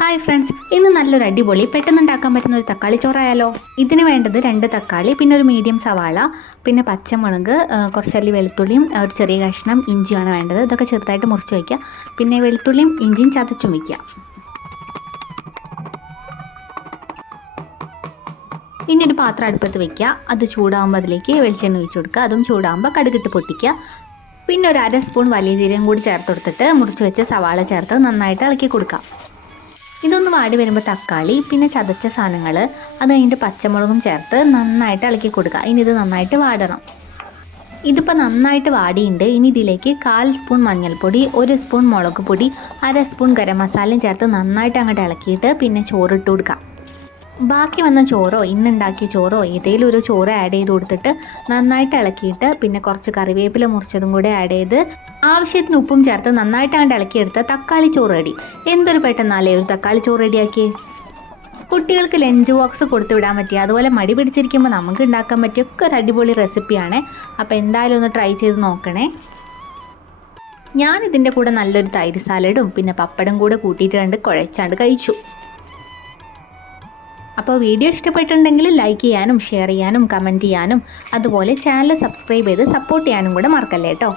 Hi friends ഇന്ന് നല്ലൊരു അടിപൊളി പെട്ടെന്ന് ഉണ്ടാക്കാൻ പറ്റുന്ന ഒരു തക്കാളി ചോറായാലോ. ഇതിന് വേണ്ടത് രണ്ട് തക്കാളി പിന്നെ ഒരു മീഡിയം സവാള പിന്നെ പച്ചമുളക് കുറച്ചല്ലി വെളുത്തുള്ളിയും ഒരു ചെറിയ കഷ്ണം ഇഞ്ചിയാണ് വേണ്ടത്. ഇതൊക്കെ ചെറുതായിട്ട് മുറിച്ച് വയ്ക്കുക പിന്നെ വെളുത്തുള്ളിയും ഇഞ്ചിയും ചതച്ചും വയ്ക്കുക ഇനി ഒരു പാത്രം അടുപ്പത്ത് വയ്ക്കുക അത് ചൂടാകുമ്പോൾ അതിലേക്ക് വെളിച്ചെണ്ണ ഒഴിച്ചു കൊടുക്കുക. അതും ചൂടാകുമ്പോൾ കടുകിട്ട് പൊട്ടിക്കുക. പിന്നെ ഒരു അര സ്പൂൺ വലിയ ജീരകം കൂടി ചേർത്ത് കൊടുത്തിട്ട് മുറിച്ച് വെച്ച സവാള ചേർത്ത് നന്നായിട്ട് ഇളക്കി കൊടുക്കാം ഇതൊന്ന് വാടി വരുമ്പോൾ തക്കാളി പിന്നെ ചതച്ച സാധനങ്ങൾ അത് കഴിഞ്ഞിട്ട് പച്ചമുളകും ചേർത്ത് നന്നായിട്ട് ഇളക്കി കൊടുക്കുക ഇനി ഇത് നന്നായിട്ട് വാടണം. ഇതിപ്പോൾ നന്നായിട്ട് വാടിയുണ്ട്. ഇനി ഇതിലേക്ക് കാൽ സ്പൂൺ മഞ്ഞൾപ്പൊടി ഒരു സ്പൂൺ മുളക് പൊടി അര സ്പൂൺ ഗരം മസാലയും ചേർത്ത് നന്നായിട്ട് അങ്ങോട്ട് ഇളക്കിയിട്ട് പിന്നെ ചോറിട്ട് കൊടുക്കാം. ബാക്കി വന്ന ചോറോ ഇന്നുണ്ടാക്കിയ ചോറോ ഏതെങ്കിലും ഒരു ചോറ് ആഡ് ചെയ്ത് കൊടുത്തിട്ട് നന്നായിട്ട് ഇളക്കിയിട്ട് പിന്നെ കുറച്ച് കറിവേപ്പില മുറിച്ചതും കൂടെ ആഡ് ചെയ്ത് ആവശ്യത്തിന് ഉപ്പും ചേർത്ത് നന്നായിട്ട് അങ്ങോട്ട് ഇളക്കിയെടുത്ത തക്കാളി ചോറ് റെഡി എന്തൊരു പെട്ടെന്നാലേ ഒരു തക്കാളി ചോറ് റെഡിയാക്കി കുട്ടികൾക്ക് ലഞ്ച് ബോക്സ് കൊടുത്തു വിടാൻ പറ്റിയ അതുപോലെ മടി പിടിച്ചിരിക്കുമ്പോൾ നമുക്ക് ഉണ്ടാക്കാൻ പറ്റിയ ഒക്കെ ഒരു അടിപൊളി റെസിപ്പിയാണ് അപ്പോൾ എന്തായാലും ഒന്ന് ട്രൈ ചെയ്ത് നോക്കണേ. ഞാൻ ഇതിന്റെ കൂടെ നല്ലൊരു തൈര് സാലഡും പിന്നെ പപ്പടം കൂടെ കൂട്ടിയിട്ട് കണ്ട് കുഴച്ചാണ്ട് കഴിച്ചു. അപ്പോൾ വീഡിയോ ഇഷ്ടപ്പെട്ടിട്ടുണ്ടെങ്കിൽ ലൈക്ക് ചെയ്യാനും ഷെയർ ചെയ്യാനും കമന്റ് ചെയ്യാനും അതുപോലെ ചാനൽ സബ്സ്ക്രൈബ് ചെയ്ത് സപ്പോർട്ട് ചെയ്യാനും കൂടെ മറക്കല്ലേ കേട്ടോ